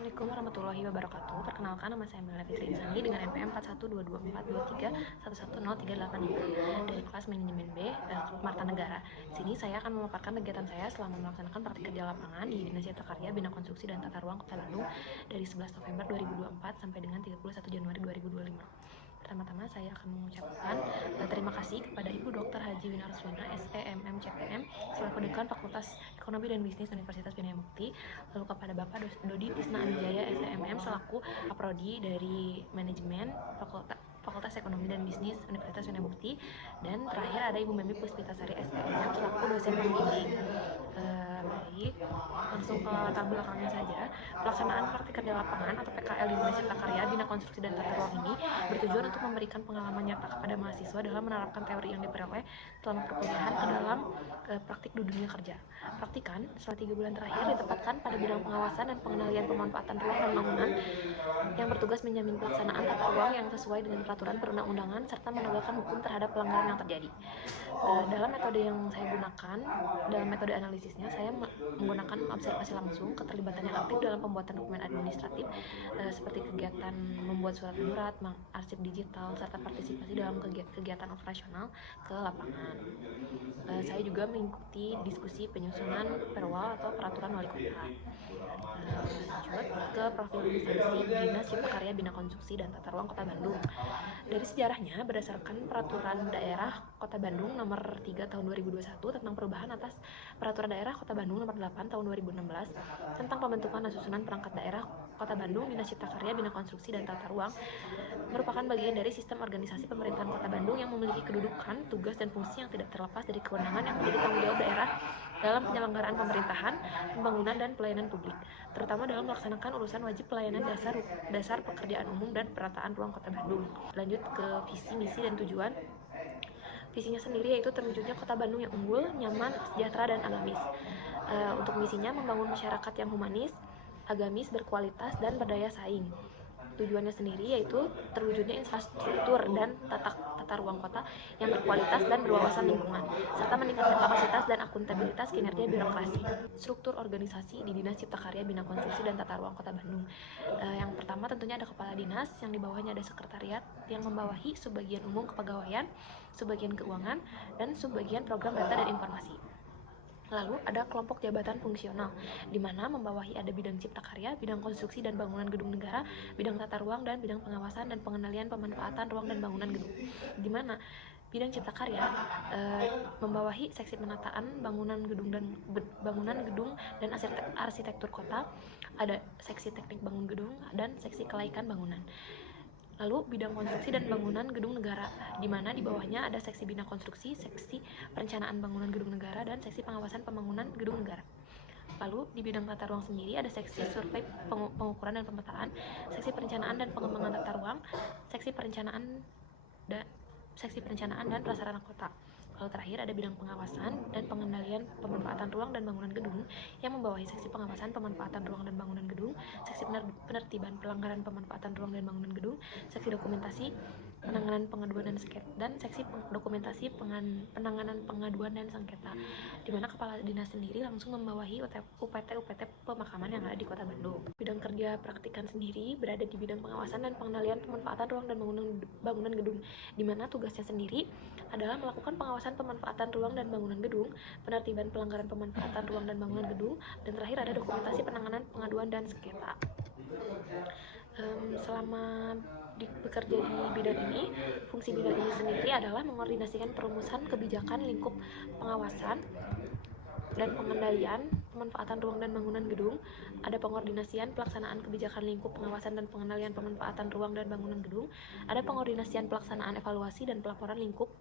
Assalamualaikum warahmatullahi wabarakatuh. Perkenalkan, nama saya Melda Fitri Insani dengan NPM 412242310385 dari kelas Manajemen B, Marta Negara. Sini saya akan memaparkan kegiatan saya selama melaksanakan praktik kerja lapangan di Dinas Cipta Karya Bina Konstruksi dan Tata Ruang Kota Bandung dari 11 November 2024 sampai dengan 31 Januari 2025. Pertama-tama saya akan mengucapkan terima kasih kepada Ibu Dr. Haji Winarswina, SEMM CPM, selaku Dekan Fakultas Ekonomi dan Bisnis Universitas Bina Mukti, lalu kepada Bapak Dodi Tisna Anjaya, SEMM, selaku Aprodi dari Manajemen Fakultas Ekonomi dan Bisnis Universitas Bina Mukti, dan terakhir ada Ibu Memi Puspitasari, SEMM, selaku dosen pembimbing. Baik, langsung ke latar belakangnya saja. Pelaksanaan praktik kerja lapangan atau PKL di Dinas Cipta Karya Bina Konstruksi dan Tata Ruang ini bertujuan untuk memberikan pengalaman nyata kepada mahasiswa dalam menerapkan teori yang diperoleh selama perkuliahan ke dalam praktik di dunia kerja. Praktikan selama 3 bulan terakhir ditempatkan pada bidang pengawasan dan pengendalian pemanfaatan ruang dan bangunan yang bertugas menjamin pelaksanaan tata ruang yang sesuai dengan peraturan perundang-undangan serta menegakkan hukum terhadap pelanggaran yang terjadi. Dalam metode yang saya gunakan, dalam metode analisisnya, saya menggunakan observasi langsung, keterlibatan yang aktif dalam pembuatan dokumen administratif seperti kegiatan membuat surat menyurat, mengarsip digital, serta partisipasi dalam kegiatan operasional ke lapangan. Saya juga mengikuti diskusi penyusunan perwal atau peraturan wali kota. Lanjut ke profil instansi Dinas Cipta Karya Bina Konstruksi dan Tata Ruang Kota Bandung. Dari sejarahnya, berdasarkan Peraturan Daerah Kota Bandung Nomor 3 Tahun 2021 tentang perubahan atas Peraturan Daerah Kota Bandung Nomor 8 Tahun 2016 tentang pembentukan dan susunan perangkat daerah Kota Bandung, Dinas Cipta Karya Bina Konstruksi dan Tata Ruang merupakan bagian dari sistem organisasi pemerintahan Kota Bandung yang memiliki kedudukan, tugas, dan fungsi yang tidak terlepas dari kewenangan yang menjadi tanggung jawab daerah dalam penyelenggaraan pemerintahan, pembangunan, dan pelayanan publik, terutama dalam melaksanakan urusan wajib pelayanan dasar pekerjaan umum dan perataan ruang Kota Bandung. Lanjut ke visi, misi, dan tujuan. Visinya sendiri yaitu terwujudnya Kota Bandung yang unggul, nyaman, sejahtera, dan agamis. Untuk misinya membangun masyarakat yang humanis, agamis, berkualitas, dan berdaya saing. Tujuannya sendiri yaitu terwujudnya infrastruktur dan tata ruang kota yang berkualitas dan berwawasan lingkungan, serta meningkatkan kapasitas dan akuntabilitas kinerja birokrasi. Struktur organisasi di Dinas Cipta Karya Bina Konstruksi dan Tata Ruang Kota Bandung. Yang pertama tentunya ada kepala dinas, yang di bawahnya ada sekretariat, yang membawahi subbagian umum kepegawaian, subbagian keuangan, dan subbagian program data dan informasi. Lalu ada kelompok jabatan fungsional, di mana membawahi ada bidang cipta karya, bidang konstruksi dan bangunan gedung negara, bidang tata ruang, dan bidang pengawasan dan pengendalian pemanfaatan ruang dan bangunan gedung. Di mana bidang cipta karya membawahi seksi penataan bangunan gedung dan arsitektur kota, ada seksi teknik bangun gedung dan seksi kelaikan bangunan. Lalu bidang konstruksi dan bangunan gedung negara, di mana di bawahnya ada seksi bina konstruksi, seksi perencanaan bangunan gedung negara, dan seksi pengawasan pembangunan gedung negara. Lalu di bidang tata ruang sendiri ada seksi survei pengukuran dan pemetaan, seksi perencanaan dan pengembangan tata ruang, seksi perencanaan dan prasarana kota. Lalu terakhir ada bidang pengawasan dan pengendalian pemanfaatan ruang dan bangunan gedung, yang membawahi seksi pengawasan pemanfaatan ruang dan bangunan gedung, seksi penertiban pelanggaran pemanfaatan ruang dan bangunan gedung, seksi dokumentasi penanganan pengaduan dan seksi dokumentasi penanganan pengaduan dan sengketa, di mana kepala dinas sendiri langsung membawahi UPT pemakaman yang ada di Kota Bandung. Bidang kerja praktikan sendiri berada di bidang pengawasan dan pengendalian pemanfaatan ruang dan bangunan gedung, di mana tugasnya sendiri adalah melakukan pengawasan pemanfaatan ruang dan bangunan gedung, penertiban pelanggaran pemanfaatan ruang dan bangunan gedung, dan terakhir ada dokumentasi penanganan pengaduan dan sengketa. Selama bekerja di bidang ini, fungsi bidang ini sendiri adalah mengordinasikan perumusan kebijakan lingkup pengawasan dan pengendalian pemanfaatan ruang dan bangunan gedung, ada pengordinasian pelaksanaan kebijakan lingkup pengawasan dan pengendalian pemanfaatan ruang dan bangunan gedung, ada pengordinasian pelaksanaan evaluasi dan pelaporan lingkup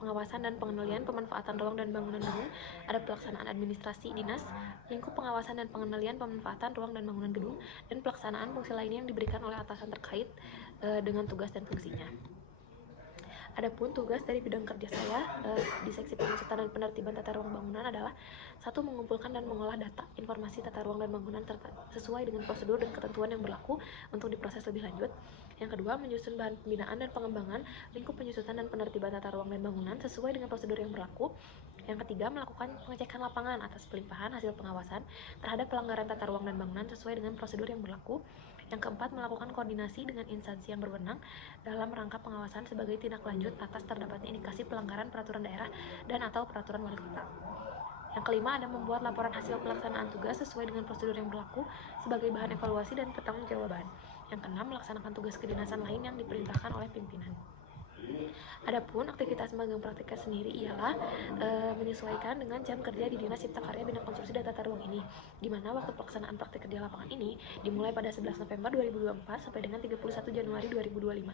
pengawasan dan pengendalian pemanfaatan ruang dan bangunan gedung, ada pelaksanaan administrasi dinas, lingkup pengawasan dan pengendalian pemanfaatan ruang dan bangunan gedung, dan pelaksanaan fungsi lainnya yang diberikan oleh atasan terkait dengan tugas dan fungsinya. Adapun tugas dari bidang kerja saya di seksi pengusutan dan penertiban tata ruang bangunan adalah satu, mengumpulkan dan mengolah data informasi tata ruang dan bangunan sesuai dengan prosedur dan ketentuan yang berlaku untuk diproses lebih lanjut. Yang kedua, menyusun bahan pembinaan dan pengembangan lingkup penyusutan dan penertiban tata ruang dan bangunan sesuai dengan prosedur yang berlaku. Yang ketiga, melakukan pengecekan lapangan atas pelimpahan hasil pengawasan terhadap pelanggaran tata ruang dan bangunan sesuai dengan prosedur yang berlaku. Yang keempat, melakukan koordinasi dengan instansi yang berwenang dalam rangka pengawasan sebagai tindak lanjut atas terdapatnya indikasi pelanggaran peraturan daerah dan atau peraturan wali kota. Yang kelima, ada membuat laporan hasil pelaksanaan tugas sesuai dengan prosedur yang berlaku sebagai bahan evaluasi dan pertanggungjawaban. Yang keenam, melaksanakan tugas kedinasan lain yang diperintahkan oleh pimpinan. Adapun aktivitas magang praktika sendiri ialah menyesuaikan dengan jam kerja di Dinas Cipta Karya Bidang Konstruksi dan Tata Ruang ini, di mana waktu pelaksanaan praktik kerja lapangan ini dimulai pada 11 November 2024 sampai dengan 31 Januari 2025.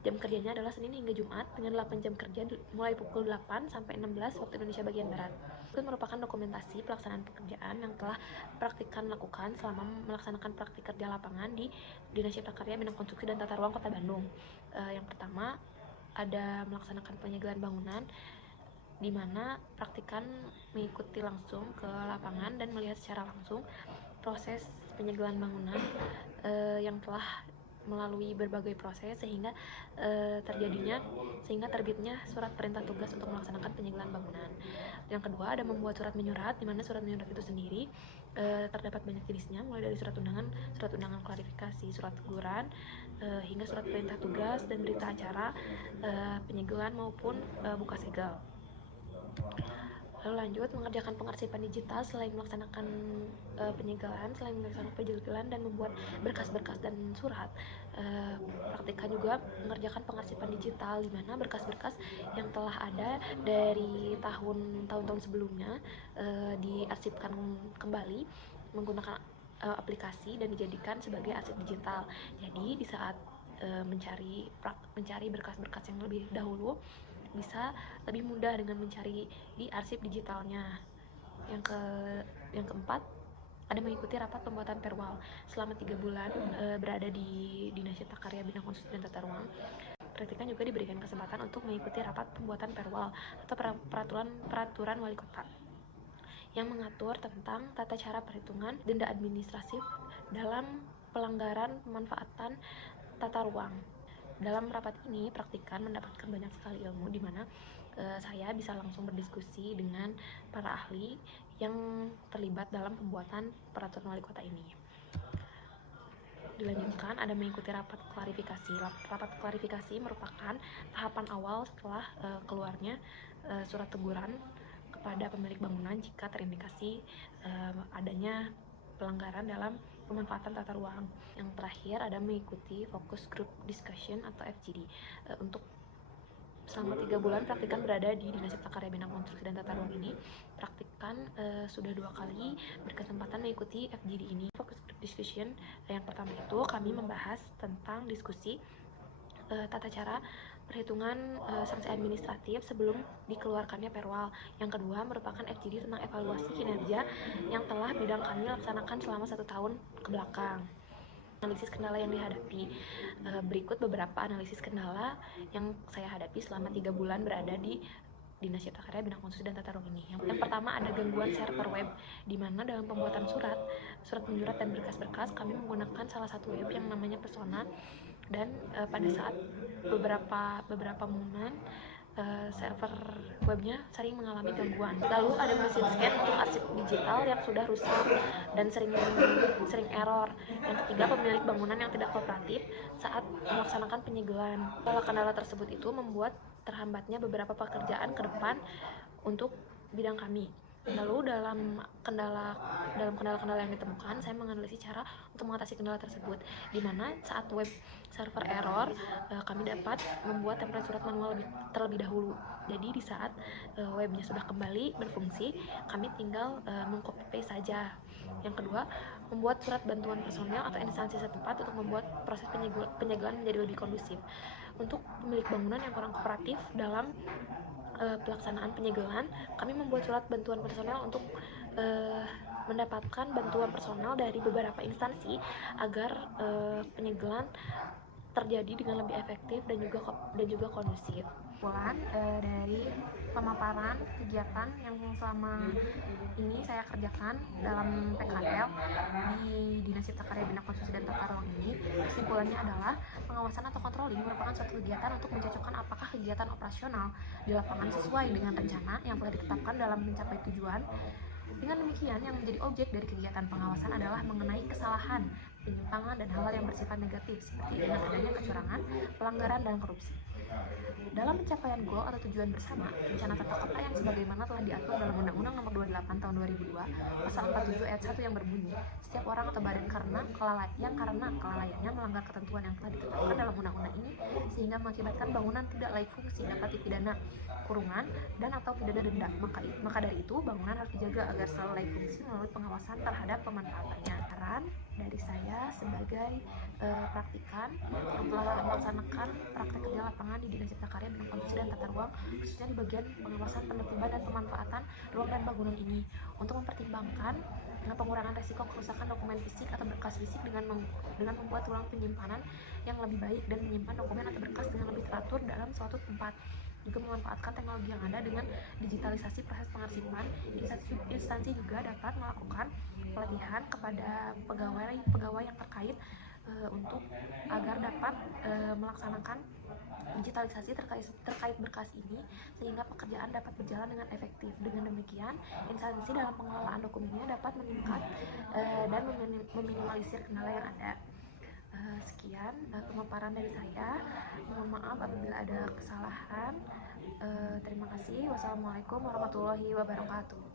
Jam kerjanya adalah Senin hingga Jumat dengan 8 jam kerja mulai pukul 8 sampai 16 waktu Indonesia bagian Barat. Itu merupakan dokumentasi pelaksanaan pekerjaan yang telah praktikan lakukan selama melaksanakan praktik kerja lapangan di Dinas Cipta Karya Bidang Konstruksi dan Tata Ruang Kota Bandung. Yang pertama, ada melaksanakan penyegelan bangunan, di mana praktikan mengikuti langsung ke lapangan dan melihat secara langsung proses penyegelan bangunan yang telah melalui berbagai proses sehingga terbitnya surat perintah tugas untuk melaksanakan penyegelan bangunan. Yang kedua, ada membuat surat menyurat, di mana surat menyurat itu sendiri terdapat banyak jenisnya, mulai dari surat undangan klarifikasi, surat teguran, hingga surat perintah tugas dan berita acara penyegelan maupun buka segel. Lalu lanjut, mengerjakan pengarsipan digital selain melaksanakan penyegelan dan membuat berkas-berkas dan surat. Praktikan juga mengerjakan pengarsipan digital, di mana berkas-berkas yang telah ada dari tahun-tahun sebelumnya diarsipkan kembali menggunakan aplikasi dan dijadikan sebagai arsip digital. Jadi di saat mencari berkas-berkas yang lebih dahulu bisa lebih mudah dengan mencari di arsip digitalnya. Yang keempat, ada mengikuti rapat pembuatan perwal selama 3 bulan berada di Dinas Cipta Karya Bidang Konstruksi dan Tata Ruang. Praktikan juga diberikan kesempatan untuk mengikuti rapat pembuatan perwal atau peraturan wali kota yang mengatur tentang tata cara perhitungan denda administratif dalam pelanggaran pemanfaatan tata ruang. Dalam rapat ini, praktikan mendapatkan banyak sekali ilmu, di mana saya bisa langsung berdiskusi dengan para ahli yang terlibat dalam pembuatan peraturan wali kota ini. Dilanjutkan, ada mengikuti rapat klarifikasi. Rapat klarifikasi merupakan tahapan awal setelah keluarnya surat teguran kepada pemilik bangunan jika terindikasi adanya pelanggaran dalam pemanfaatan tata ruang. Yang terakhir, ada mengikuti Focus Group Discussion atau FGD. Untuk selama 3 bulan praktikan berada di Dinas Cipta Karya Bidang Konstruksi dan Tata Ruang ini, praktikan sudah 2 kali berkesempatan mengikuti FGD ini. Focus Group Discussion yang pertama itu kami membahas tentang diskusi tata cara perhitungan sanksi administratif sebelum dikeluarkannya perwal. Yang kedua merupakan FGD tentang evaluasi kinerja yang telah bidang kami laksanakan selama 1 tahun ke belakang. Analisis kendala yang dihadapi. Berikut beberapa analisis kendala yang saya hadapi selama 3 bulan berada di Dinas Cipta Karya Bidang Konstruksi dan Tata Ruang ini. Yang pertama, ada gangguan server web, di mana dalam pembuatan surat menyurat dan berkas-berkas kami menggunakan salah satu web yang namanya Persona, dan pada saat beberapa momen server webnya sering mengalami gangguan. Lalu ada mesin scan untuk arsip digital yang sudah rusak dan sering error. Yang ketiga, pemilik bangunan yang tidak kooperatif saat melaksanakan penyegelan. Kendala tersebut itu membuat terhambatnya beberapa pekerjaan ke depan untuk bidang kami. Lalu dalam kendala-kendala yang ditemukan, saya menganalisis cara untuk mengatasi kendala tersebut, di mana saat web server error, kami dapat membuat template surat manual terlebih dahulu. Jadi di saat webnya sudah kembali berfungsi, kami tinggal meng-copy paste saja. Yang kedua, membuat surat bantuan personel atau instansi setempat untuk membuat proses penyegelan menjadi lebih kondusif. Untuk pemilik bangunan yang kurang kooperatif dalam pelaksanaan penyegelan, kami membuat surat bantuan personel untuk mendapatkan bantuan personel dari beberapa instansi agar penyegelan terjadi dengan lebih efektif dan juga kondusif. kesimpulan dari pemaparan kegiatan yang selama ini saya kerjakan dalam PKL di Dinas Cipta Karya Bina Konstruksi dan Tata Ruang ini. Kesimpulannya adalah pengawasan atau controlling merupakan suatu kegiatan untuk mencocokkan apakah kegiatan operasional di lapangan sesuai dengan rencana yang telah ditetapkan dalam mencapai tujuan. Dengan demikian, yang menjadi objek dari kegiatan pengawasan adalah mengenai kesalahan, penyimpangan, dan hal-hal yang bersifat negatif, seperti dengan adanya kecurangan, pelanggaran, dan korupsi. Dalam pencapaian goal atau tujuan bersama, rencana tata kota yang sebagaimana telah diatur dalam Undang-Undang Nomor 28 Tahun 2002, Pasal 47 Ayat 1 yang berbunyi, setiap orang atau badan karena kelalaiannya melanggar ketentuan yang telah ditetapkan dalam undang-undang ini sehingga mengakibatkan bangunan tidak layak fungsi dapat dipidana kurungan dan atau pidana denda. Maka dari itu, bangunan harus dijaga agar selalu layak fungsi melalui pengawasan terhadap pemanfaatannya. Saran dari saya sebagai praktikan yang telah melaksanakan praktek kerja lapangan di Dinas Cipta Karya Bina Konstruksi dan Tata Ruang, khususnya di bagian pengawasan, penertiban, dan pemanfaatan ruang dan bangunan ini, untuk mempertimbangkan pengurangan resiko kerusakan dokumen fisik atau berkas fisik dengan membuat ruang penyimpanan yang lebih baik dan menyimpan dokumen atau berkas dengan lebih teratur dalam suatu tempat. Juga memanfaatkan teknologi yang ada dengan digitalisasi proses pengarsipan. Instansi juga dapat melakukan pelatihan kepada pegawai yang terkait untuk agar dapat melaksanakan digitalisasi terkait berkas ini sehingga pekerjaan dapat berjalan dengan efektif. Dengan demikian, instansi dalam pengelolaan dokumennya dapat meningkat dan meminimalisir kendala yang ada. Sekian pemaparan dari saya. Mohon maaf apabila ada kesalahan. Terima kasih. Wassalamualaikum warahmatullahi wabarakatuh.